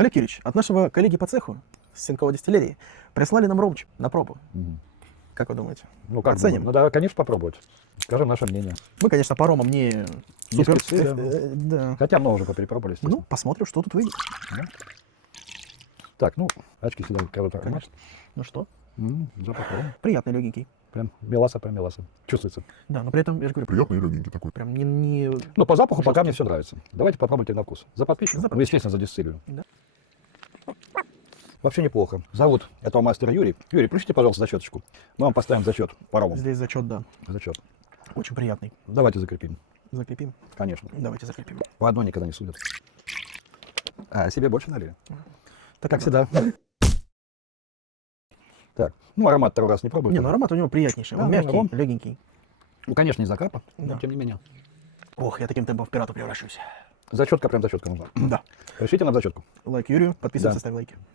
Олег Юрьевич, от нашего коллеги по цеху с Сенковой дистиллерии прислали нам ромчик на пробу. Как вы думаете? Ну, как Оценим? думаю? Ну, да, конечно, попробовать. Скажем наше мнение. Мы, конечно, по ромам не Не супер. спецы, да. Да. Хотя мы уже поперепробовали, естественно. Ну, посмотрим, что тут выйдет. Так, ну, очки сюда кого-то аромат. Ну что? Запах ровно. Приятный, легенький. Прям прям меласа. Чувствуется. Да, но при этом, я же говорю, Приятный и легенький такой. прям не... Ну, по запаху пока Жёсткий. мне все нравится. Давайте попробуйте на вкус. За подписчиков? За Ну, естественно, за дистиллерию. Да. Вообще неплохо. Зовут этого мастера Юрий. Юрий, пришлите, пожалуйста, зачеточку. Мы вам поставим зачет по ромам. Здесь зачет, да. Зачет. Очень приятный. Давайте закрепим. Закрепим? Конечно. Давайте закрепим. По одной никогда не судят. А себе больше налили? Так, Как всегда. Так, ну аромат второй раз не пробуйте. Не, ну аромат у него приятнейший. Да, Он да, мягкий, ром. легенький. Ну, конечно, не закапа, Да. но тем не менее. Ох, я таким темпом в пирата превращусь. Зачетка прям зачетка нужна. Да. Пришлите нам зачетку. Лайк Юрию, подписывайтесь, Да. ставь лайки.